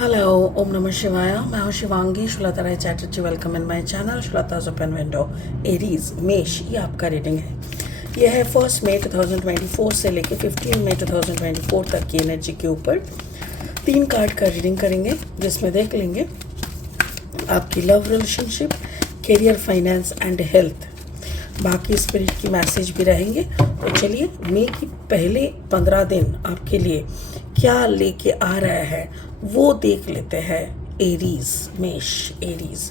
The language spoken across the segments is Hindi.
हेलो, ओम नमः शिवाय। मैं हूँ Shivangi Shulta Rai Chatterjee. Welcome in my channel Shulta's open window. Aries मेष, ये आपका रीडिंग है। ये है 1 मई 2024 से लेकर 15 मई 2024 तक की एनर्जी के ऊपर 3 कार्ड का रीडिंग करेंगे, जिसमें देख लेंगे आपकी love relationship, career, finance and health. बाकी स्पिरिट की मैसेज भी रहेंगे। तो चलिए, मई की पहले 15 दिन आपके लिए क्या लेके आ रहा है वो देख लेते हैं। एरीज मेष, एरीज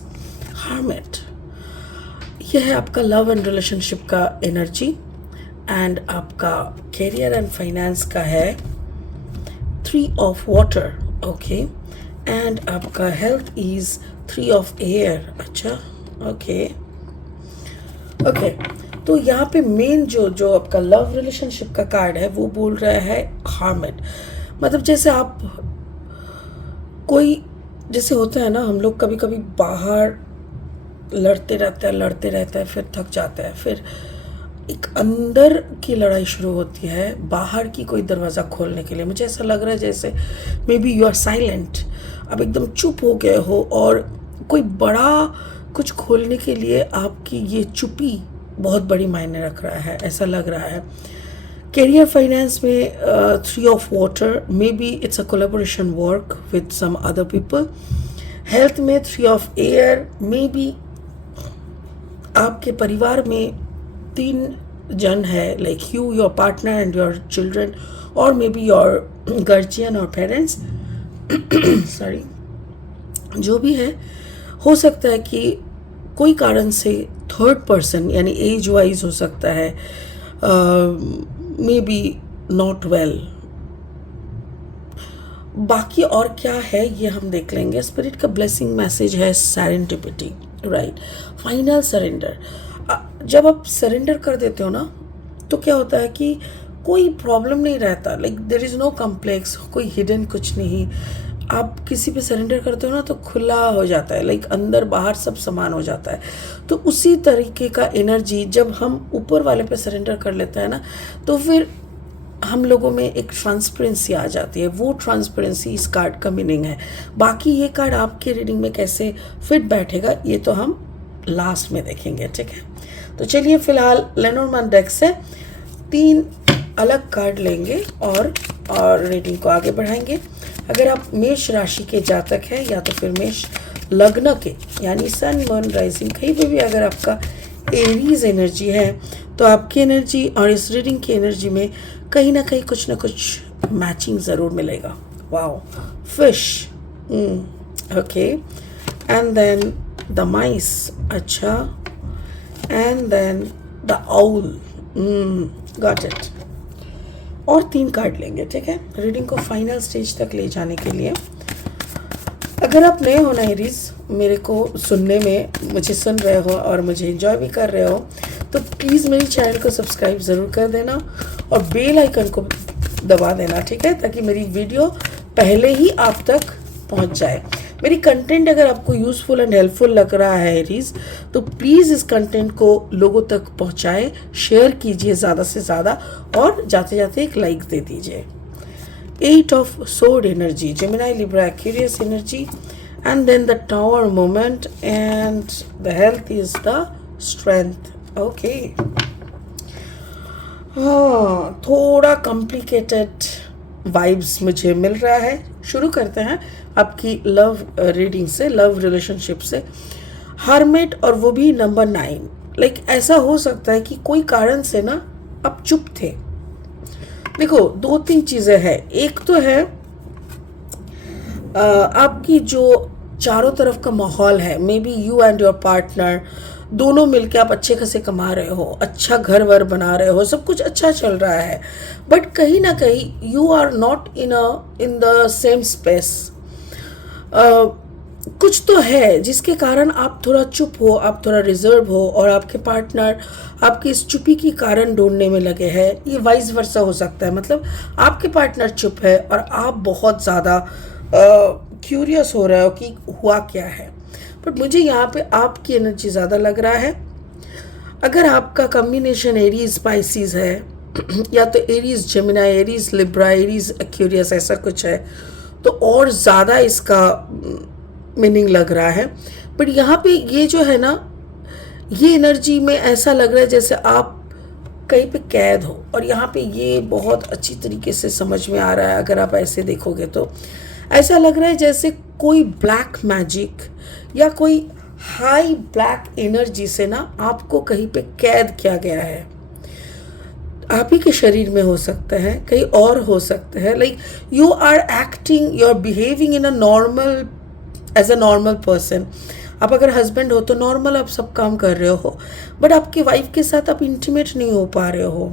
हार्मिट, यह है आपका लव एंड रिलेशनशिप का एनर्जी। एंड आपका करियर एंड फाइनेंस का है 3 ऑफ वाटर, ओके। एंड आपका हेल्थ इज 3 ऑफ एयर। अच्छा, ओके ओके। तो यहाँ पे मेन जो आपका लव रिलेशनशिप का कार्ड है वो बोल रहा है हार्मिट। मतलब जैसे आप कोई, जैसे होता है ना, हम लोग कभी कभी बाहर लड़ते रहते हैं, फिर थक जाते हैं, फिर एक अंदर की लड़ाई शुरू होती है बाहर की कोई दरवाज़ा खोलने के लिए। मुझे ऐसा लग रहा है जैसे maybe you are silent, अब एकदम चुप हो गए हो, और कोई बड़ा कुछ खोलने के लिए आपकी ये चुप्पी बहुत बड़ी मायने रख रहा है, ऐसा लग रहा है। करियर फाइनेंस में 3 of water, maybe it's a collaboration work with some other people. Health में 3 ऑफ एयर, मे बी आपके परिवार में 3 जन है, like you, your partner and your children, और मे बी योर गार्जियन और पेरेंट्स। सॉरी, जो भी है, हो सकता है कि कोई कारण से थर्ड पर्सन, यानी एज वाइज हो सकता है, मे बी नॉट वेल। बाकी और क्या है ये हम देख लेंगे। स्पिरिट का ब्लेसिंग मैसेज है सेरेंडिपिटी, राइट, फाइनल सरेंडर। जब आप सरेंडर कर देते हो ना, तो क्या होता है कि कोई प्रॉब्लम नहीं रहता, like there is no complex, कोई हिडन कुछ नहीं। आप किसी पे सरेंडर करते हो ना तो खुला हो जाता है, लाइक अंदर बाहर सब समान हो जाता है। तो उसी तरीके का एनर्जी जब हम ऊपर वाले पे सरेंडर कर लेते हैं ना, तो फिर हम लोगों में एक ट्रांसपेरेंसी आ जाती है। वो ट्रांसपेरेंसी इस कार्ड का मीनिंग है। बाकी ये कार्ड आपके रीडिंग में कैसे फिट बैठेगा ये तो हम लास्ट में देखेंगे, ठीक है। तो चलिए, फिलहाल लेनोर्मैन डेक से 3 अलग कार्ड लेंगे और रीडिंग को आगे बढ़ाएंगे। अगर आप मेष राशि के जातक हैं, या तो फिर मेष लग्न के, यानी सन मून राइजिंग, कहीं पे भी अगर आपका एरीज एनर्जी है, तो आपकी एनर्जी और इस रीडिंग की एनर्जी में कहीं ना कहीं कुछ ना कुछ मैचिंग ज़रूर मिलेगा। Wow, fish, okay, and then the mice, अच्छा, and then the owl, got it. और 3 कार्ड लेंगे, ठीक है, रीडिंग को फाइनल स्टेज तक ले जाने के लिए। अगर आप नए हो ना एरीज, मेरे को सुनने में, मुझे सुन रहे हो और मुझे एंजॉय भी कर रहे हो, तो प्लीज़ मेरे चैनल को सब्सक्राइब ज़रूर कर देना और बेल आइकन को दबा देना, ठीक है, ताकि मेरी वीडियो पहले ही आप तक पहुंच जाए। मेरी कंटेंट अगर आपको यूज़फुल एंड हेल्पफुल लग रहा है एरीज, तो प्लीज़ इस कंटेंट को लोगों तक पहुंचाएं, शेयर कीजिए ज़्यादा से ज़्यादा, और जाते जाते एक लाइक दे दीजिए। 8 of sword energy, Gemini, Libra, Aquarius energy, and then the tower moment, and the health is the strength, okay। हाँ, थोड़ा कॉम्प्लिकेटेड वाइब्स मुझे मिल रहा है। शुरू करते हैं आपकी लव रीडिंग से, लव रिलेशनशिप से। हर्मिट, और वो भी नंबर 9। लाइक ऐसा हो सकता है कि कोई कारण से ना आप चुप थे। देखो, 2-3 चीज़ें हैं। एक तो है आपकी जो चारों तरफ का माहौल है, may be you and your partner दोनों मिलके आप अच्छे खासे कमा रहे हो, अच्छा घर वर बना रहे हो, सब कुछ अच्छा चल रहा है, बट कहीं ना कहीं you are not in the same space. कुछ तो है जिसके कारण आप थोड़ा चुप हो, आप थोड़ा रिजर्व हो, और आपके पार्टनर आपकी इस चुप्पी की कारण ढूंढने में लगे हैं। ये वाइस वर्सा हो सकता है, मतलब आपके पार्टनर चुप है और आप बहुत ज़्यादा क्यूरियस हो रहे हो कि हुआ क्या है। बट मुझे यहाँ पे आपकी एनर्जी ज़्यादा लग रहा है। अगर आपका कॉम्बिनेशन एरीज स्पाइसीज है, या तो Aries Gemini, Aries Libra, Aries Aquarius, ऐसा कुछ है, तो और ज़्यादा इसका मीनिंग लग रहा है। बट यहाँ पे ये जो है ना, ये एनर्जी में ऐसा लग रहा है जैसे आप कहीं पे कैद हो, और यहाँ पे ये बहुत अच्छी तरीके से समझ में आ रहा है। अगर आप ऐसे देखोगे तो ऐसा लग रहा है जैसे कोई ब्लैक मैजिक या कोई हाई ब्लैक एनर्जी से ना आपको कहीं पे कैद किया गया है। आप ही के शरीर में हो सकता है, कहीं और हो सकता है। Like you are acting, you are behaving in a normal, as a normal person. आप अगर हस्बैंड हो तो नॉर्मल आप सब काम कर रहे हो, बट आपकी वाइफ के साथ आप इंटीमेट नहीं हो पा रहे हो,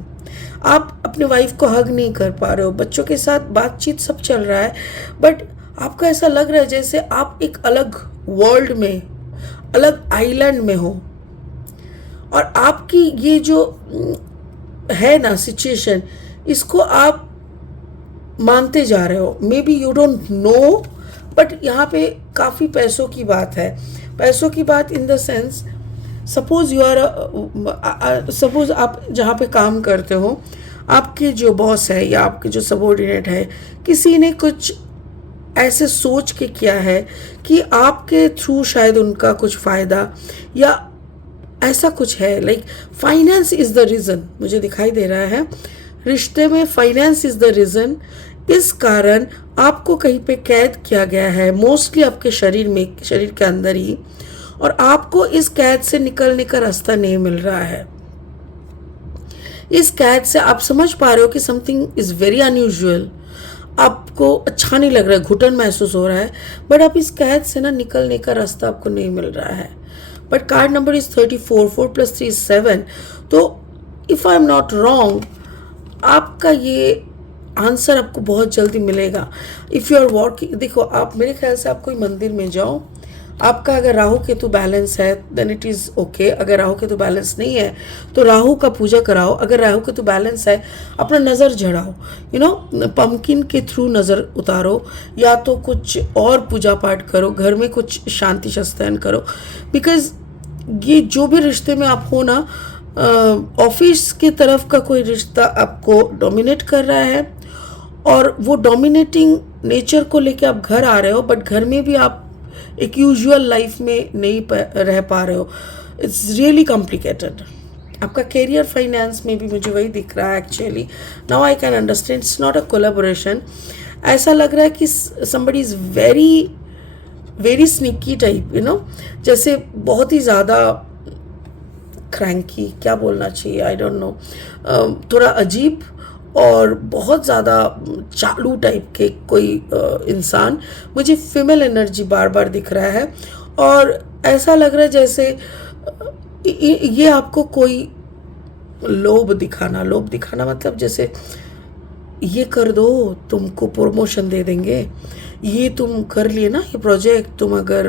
आप अपने वाइफ को हग नहीं कर पा रहे हो, बच्चों के साथ बातचीत सब चल रहा है, बट आपको ऐसा लग रहा है जैसे आप एक अलग वर्ल्ड में, अलग आइलैंड में हो। और आपकी ये जो है ना सिचुएशन, इसको आप मानते जा रहे हो। May be you don't no, but यहाँ पे काफ़ी पैसों की बात है। पैसों की बात in the sense, suppose you are, suppose आप जहाँ पे काम करते हो, आपके जो बॉस है या आपके जो सबॉर्डिनेट है, किसी ने कुछ ऐसे सोच के किया है कि आपके थ्रू शायद उनका कुछ फ़ायदा या ऐसा कुछ है। Like finance is the reason, मुझे दिखाई दे रहा है रिश्ते में फाइनेंस इज़ द रीज़न। इस कारण आपको कहीं पे कैद किया गया है, मोस्टली आपके शरीर में, शरीर के अंदर ही, और आपको इस कैद से निकलने का रास्ता नहीं मिल रहा है। इस कैद से आप समझ पा रहे हो कि समथिंग इज़ वेरी अनयूजुअल, आपको अच्छा नहीं लग रहा है, घुटन महसूस हो रहा है, बट आप इस कैद से ना निकलने का रास्ता आपको नहीं मिल रहा है। But card number is 34, 4 + 3 = 7। तो if I am not wrong, आपका ये आंसर आपको बहुत जल्दी मिलेगा। इफ़ यू आर वर्किंग, देखो आप, मेरे ख्याल से आप कोई मंदिर में जाओ, आपका अगर राहु केतु बैलेंस है देन इट इज़ ओके। अगर राहु केतु बैलेंस नहीं है तो राहु का पूजा कराओ। अगर राहु केतु बैलेंस है, अपना नज़र झड़ाओ, यू नो, पंपकिन के थ्रू नज़र उतारो, या तो कुछ और पूजा पाठ करो, घर में कुछ शांति शस्त्रयन करो। बिकॉज ये जो भी रिश्ते में आप हो ना, ऑफिस की तरफ का कोई रिश्ता आपको डोमिनेट कर रहा है, और वो डोमिनेटिंग नेचर को लेके आप घर आ रहे हो, बट घर में भी आप एक यूजुअल लाइफ में नहीं रह पा रहे हो। It's really complicated. आपका करियर फाइनेंस में भी मुझे वही दिख रहा है actually. Now I can understand, it's not a collaboration. ऐसा लग रहा है कि somebody is very very sneaky type, you know, जैसे बहुत ही ज़्यादा क्रैंकी, क्या बोलना चाहिए, आई डोंट नो, थोड़ा अजीब और बहुत ज़्यादा चालू टाइप के कोई इंसान। मुझे फीमेल एनर्जी बार बार दिख रहा है, और ऐसा लग रहा है जैसे ये आपको कोई लोभ दिखाना मतलब जैसे ये कर दो, तुमको प्रमोशन दे देंगे, ये तुम कर लिए ना, ये प्रोजेक्ट तुम अगर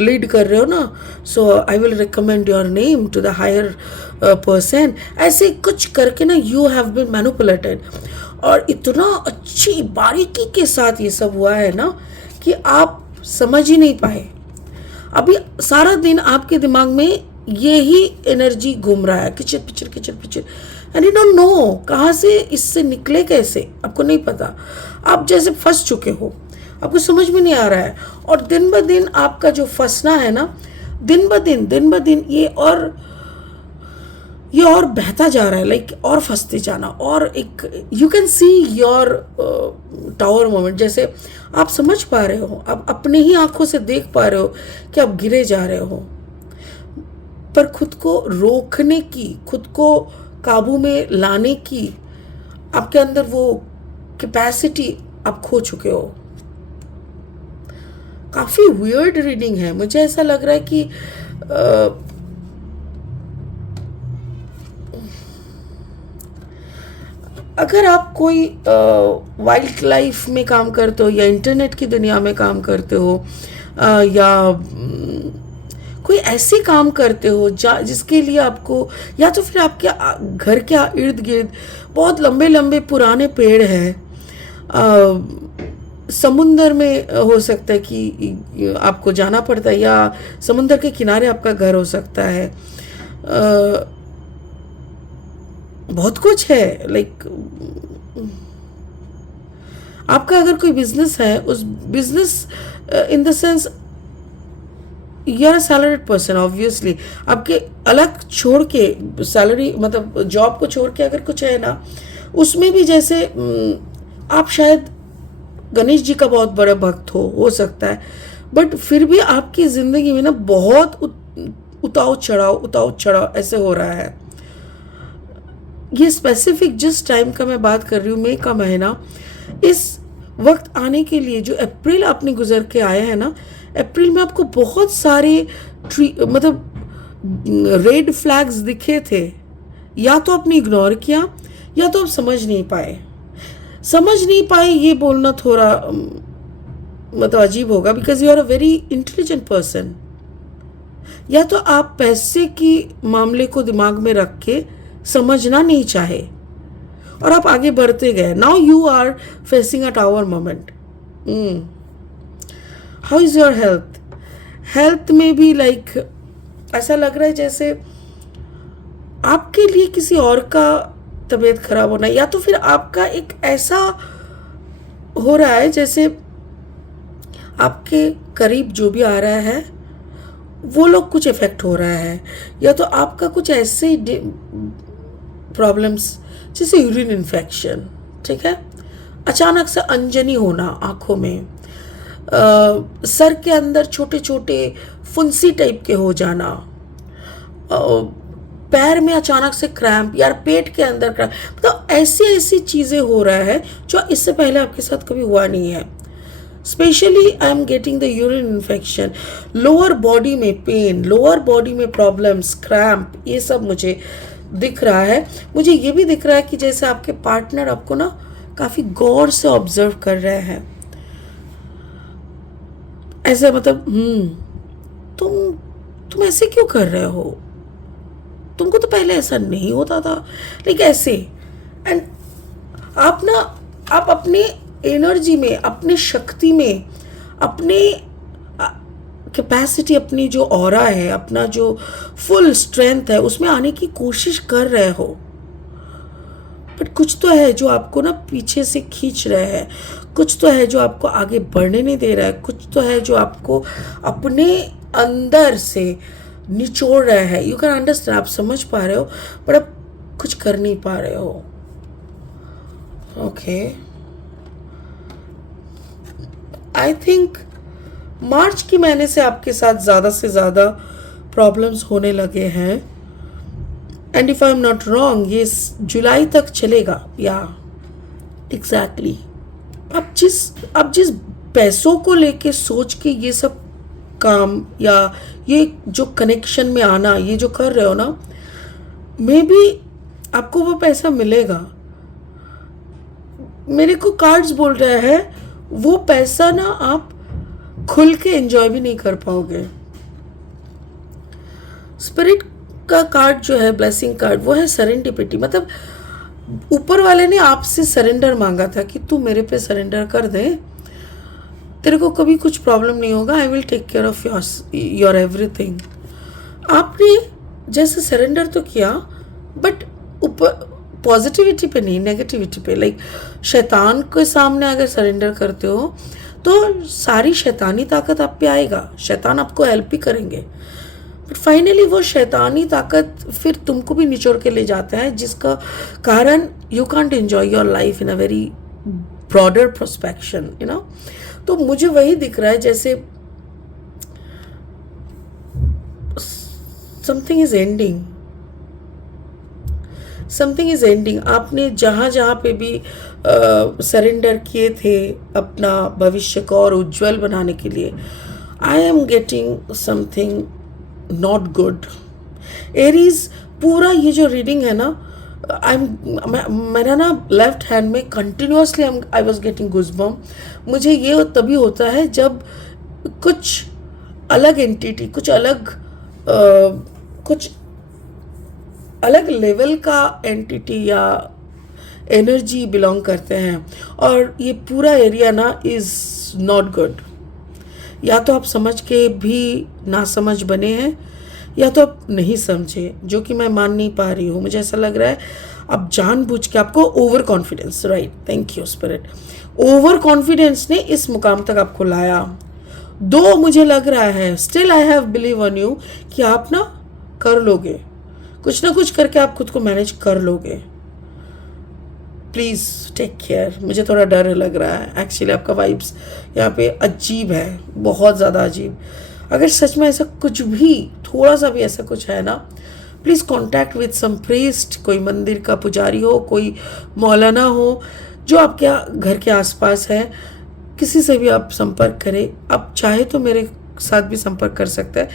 लीड कर रहे हो ना, so I will recommend your name to the higher person. ऐसे कुछ करके ना यू हैव बीन मैनिपुलेटेड, और इतना अच्छी बारीकी के साथ ये सब हुआ है ना कि आप समझ ही नहीं पाए। अभी सारा दिन आपके दिमाग में यही एनर्जी घूम रहा है, किचर पिचर, एंड यू डोंट नो कहाँ से इससे निकले, कैसे आपको नहीं पता। आप जैसे फंस चुके हो, आपको समझ में नहीं आ रहा है, और दिन ब दिन आपका जो फंसना है ना, दिन ब दिन ये और बहता जा रहा है, लाइक और फंसते जाना। और एक you can see your tower moment, जैसे आप समझ पा रहे हो, आप अपने ही आंखों से देख पा रहे हो कि आप गिरे जा रहे हो, पर खुद को रोकने की, खुद को काबू में लाने की आपके अंदर वो कैपेसिटी आप खो चुके हो। काफ़ी वियर्ड रीडिंग है, मुझे ऐसा लग रहा है कि अगर आप कोई वाइल्ड लाइफ में काम करते हो, या इंटरनेट की दुनिया में काम करते हो, या कोई ऐसे काम करते हो जिसके लिए आपको, या तो फिर आपके घर के इर्द गिर्द बहुत लंबे लंबे पुराने पेड़ हैं, समुंदर में हो सकता है कि आपको जाना पड़ता है, या समुंदर के किनारे आपका घर हो सकता है, बहुत कुछ है। लाइक आपका अगर कोई बिजनेस है, उस business in the sense you are salaried person, obviously आपके अलग छोड़ के सैलरी मतलब जॉब को छोड़ के अगर कुछ है ना, उसमें भी जैसे आप शायद गणेश जी का बहुत बड़ा भक्त हो सकता है, बट फिर भी आपकी ज़िंदगी में ना बहुत उतार चढ़ाव ऐसे हो रहा है। ये स्पेसिफिक जिस टाइम का मैं बात कर रही हूँ, मई का महीना, इस वक्त आने के लिए जो अप्रैल आपने गुजर के आए हैं ना, अप्रैल में आपको बहुत सारे मतलब रेड फ्लैग्स दिखे थे, या तो आपने इग्नोर किया या तो आप समझ नहीं पाए। ये बोलना थोड़ा मतलब अजीब होगा, because you are a very intelligent person. या तो आप पैसे की मामले को दिमाग में रख के समझना नहीं चाहे और आप आगे बढ़ते गए। Now you are facing a tower moment. How is your health? Health में भी लाइक ऐसा लग रहा है जैसे आपके लिए किसी और का तबीयत खराब होना, या तो फिर आपका एक ऐसा हो रहा है जैसे आपके करीब जो भी आ रहा है वो लोग कुछ इफेक्ट हो रहा है, या तो आपका कुछ ऐसे प्रॉब्लम्स जैसे यूरिन इन्फेक्शन, ठीक है, अचानक से अंजनी होना आँखों में, सर के अंदर छोटे छोटे फुंसी टाइप के हो जाना, पैर में अचानक से क्रैम्प, यार पेट के अंदर क्रैम्प, मतलब ऐसी चीज़ें हो रहा है जो इससे पहले आपके साथ कभी हुआ नहीं है। Specially I am getting the urine infection, lower body में पेन, लोअर बॉडी में प्रॉब्लम्स, क्रैम्प, ये सब मुझे दिख रहा है। मुझे ये भी दिख रहा है कि जैसे आपके पार्टनर आपको ना काफ़ी गौर से ऑब्जर्व कर रहे हैं, ऐसे मतलब तुम ऐसे क्यों कर रहे हो, तुमको तो पहले ऐसा नहीं होता था, लाइक ऐसे। एंड आप अपने एनर्जी में, अपनी शक्ति में, अपने कैपेसिटी, अपनी जो ऑरा है, अपना जो फुल स्ट्रेंथ है, उसमें आने की कोशिश कर रहे हो, बट कुछ तो है जो आपको ना पीछे से खींच रहे हैं, कुछ तो है जो आपको आगे बढ़ने नहीं दे रहा है, कुछ तो है जो आपको अपने अंदर से निचोड़ रहा है। यू कैन अंडरस्टैंड, आप समझ पा रहे हो, बट आप कुछ कर नहीं पा रहे हो। ओके, आई थिंक मार्च के महीने से आपके साथ ज़्यादा से ज़्यादा प्रॉब्लम्स होने लगे हैं, and if I am not wrong ये जुलाई तक चलेगा, या एग्जैक्टली। आप जिस पैसों को लेके सोच के ये सब काम या ये जो कनेक्शन में आना, ये जो कर रहे हो ना, मे बी आपको वो पैसा मिलेगा। मेरे को कार्ड्स बोल रहे हैं वो पैसा ना आप खुल के एंजॉय भी नहीं कर पाओगे। स्पिरिट का कार्ड जो है, ब्लेसिंग कार्ड, वो है सरेंडिपिटी, मतलब ऊपर वाले ने आपसे सरेंडर मांगा था कि तू मेरे पे सरेंडर कर दे, तेरे को कभी कुछ प्रॉब्लम नहीं होगा, I will take care of your everything. आपने जैसे सरेंडर तो किया, बट ऊपर पॉजिटिविटी पे नहीं, नेगेटिविटी पे, लाइक शैतान के सामने अगर सरेंडर करते हो तो सारी शैतानी ताकत आप पे आएगा, शैतान आपको हेल्प भी करेंगे, बट फाइनली वो शैतानी ताकत फिर तुमको भी निचोड़ के ले जाता है, जिसका कारण you can't enjoy your life in a very broader prospection, you know. तो मुझे वही दिख रहा है जैसे समथिंग इज एंडिंग। आपने जहाँ पे भी सरेंडर किए थे अपना भविष्य को और उज्जवल बनाने के लिए, I am getting something not good. Aries, पूरा ये जो रीडिंग है ना, मेरा ना लेफ्ट हैंड में continuously I was getting goosebump. मुझे ये तभी होता है जब कुछ अलग एंटिटी, कुछ अलग लेवल का एंटिटी या एनर्जी बिलोंग करते हैं, और ये पूरा एरिया ना इज़ नॉट गुड। या तो आप समझ के भी ना समझ बने हैं, या तो आप नहीं समझे, जो कि मैं मान नहीं पा रही हूँ। मुझे ऐसा लग रहा है अब जानबूझ के आपको over confidence, right, thank you spirit, over confidence ने इस मुकाम तक आपको लाया। दो मुझे लग रहा है, still I have believe on you कि आप ना कर लोगे, कुछ ना कुछ करके आप खुद को मैनेज कर लोगे। Please take care. मुझे थोड़ा डर लग रहा है एक्चुअली, आपका वाइब्स यहाँ पे अजीब है, बहुत ज़्यादा अजीब। अगर सच में ऐसा कुछ भी, थोड़ा सा भी ऐसा कुछ है ना, please contact with some priest, कोई मंदिर का पुजारी हो, कोई मौलाना हो जो आपके घर के आसपास है, किसी से भी आप संपर्क करें। आप चाहे तो मेरे साथ भी संपर्क कर सकते हैं,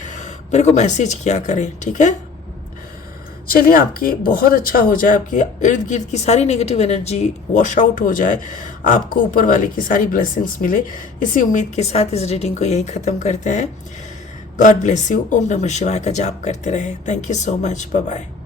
मेरे को मैसेज किया करें, ठीक है। चलिए, आपकी बहुत अच्छा हो जाए, आपकी इर्द गिर्द की सारी नेगेटिव एनर्जी वॉश आउट हो जाए, आपको ऊपर वाले की सारी ब्लेसिंग्स मिले। इसी उम्मीद के साथ इस रीडिंग को यही ख़त्म करते हैं। God bless you. ओम नमः शिवाय का जाप करते रहे। Thank you so much. Bye bye.